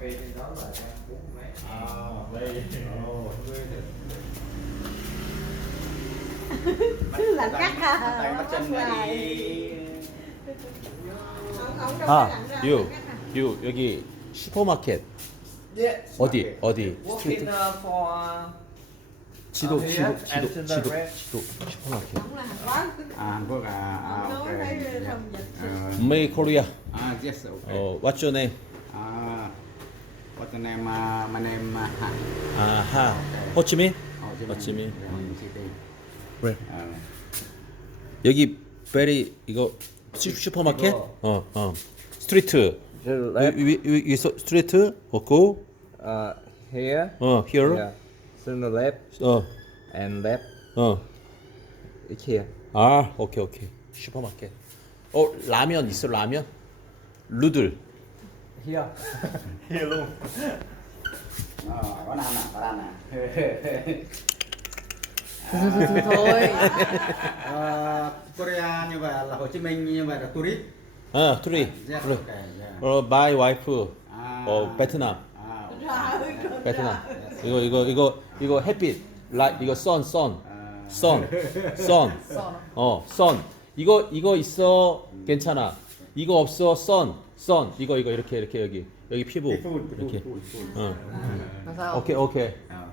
em bốn mấy À, đây. Ồ, ngươi thì- là cắt ha Bắt tay bắt chân có 아, 유. 유 여기 슈퍼마켓 Yes. 어디 어디 스트리트 uh, for 지도 아, 지도 here 지도 지도 red. 지도 슈퍼마켓 Ông là hàng quán À, Hàn Quốc à? À, Ông ok. nói thấy thông dịch Ờ, 메이 코리아 À, yes, okay. 어 what's your name À, what's your name? Uh, my name uh, Han. 아하 호치민 Ho Chi Minh. Ho Chi Minh. Ho Chi Minh City. 그래 Ờ. 여기 베리 이거 슈, 슈퍼마켓 이거. 어어 스트리트 To the left, 위, 위, 위, 서 스트리트 걷고 uh, here, 어 here yeah. To the left 어어 and left, 어. it's here. 아 오케이 오케이 슈퍼마켓 어 라면 있어 라면 루들 Here. Ờ, có Nam à, có Nam à. thôi Ờ, Korea như vậy là Hồ Chí Minh như vậy là tourist. 어 트리 Yes, 그래 okay, yeah. 어 마이 와이프 À. 어 베트남 À, okay. 베트남 이거 이거 이거 이거 햇빛 라 이거 선선 À, 선, 선, 어, 선. 이거 이거 있어 괜찮아. 이거 없어 선, 선. 이거 이거 이렇게 이렇게 여기 여기 피부 이렇게. food. 어. 오케이 오케이. Ờ.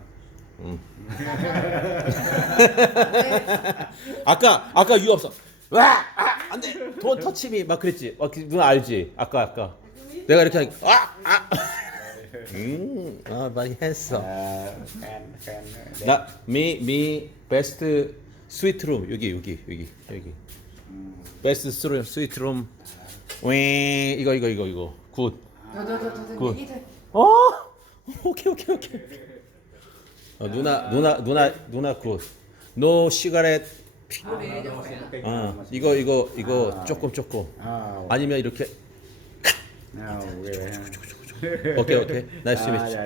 아까 아까 유 없어. 와, 아, 안 돼. 돈 터치미 막 그랬지. 어, 그, 누나 알지? 아까 아까. 내가 이렇게 하니까 아, 아. 음, 아 많이 했어. 나 미 미 베스트 스위트룸 여기 여기 여기 여기 베스트 스룸 스위트룸 왜 이거 이거 이거 이거 굿 thôi 어? 오케이 오케이 오케이 어, 누나 누나 누나 누나 굿 노 시가렛 đi cho khỏe 어 이거 이거 이거 조금 조금 À, 아니면 이렇게. 오케이 오케이 나이스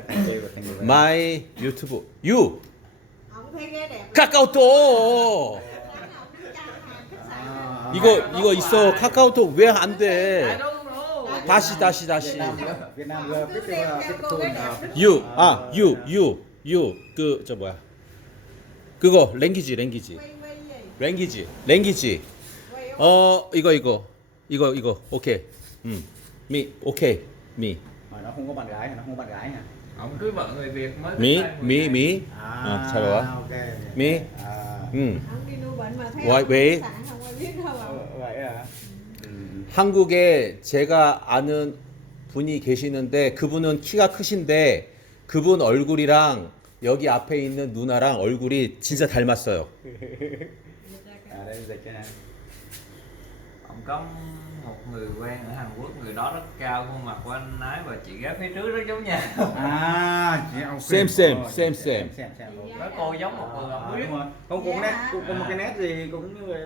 thank you. 마이 유튜브 유 카카오톡 Ông đi trang hàng khách sạn À, 이거 이거 있어 카카오톡 왜 안 돼? 다시 다시 다시. Việt Nam biết nào 유, 아, 유, 유, 유, 그, 저 뭐야. 그거, 랭귀지, 랭귀지. 랭귀지, 랭귀지. 어, 이거, 이거. 이거, 이거, 오케이. 음, 미, 오케이, 미. mà nó không có bạn gái nó không có bạn gái nha ông cưới vợ người Việt mới 미, 미. 미. 어, 잘 봐봐. ok 미, à 음. ông đi nuôi bệnh mà thấy Why- ông wait. khách 한국에 제가 아는 분이 계시는데 그분은 키가 크신데 그분 얼굴이랑 여기 앞에 있는 누나랑 얼굴이 진짜 닮았어요. à đây dịch nha ông có một người quen ở Hàn Quốc người đó rất cao khuôn mặt của anh ấy và chị gái phía trước rất giống nhau à chị ông Same, xem. same, same, xem same. xem xem nói cô giống một người À, không biết đúng rồi. không có cái nét cũng có một cái nét gì cũng như vậy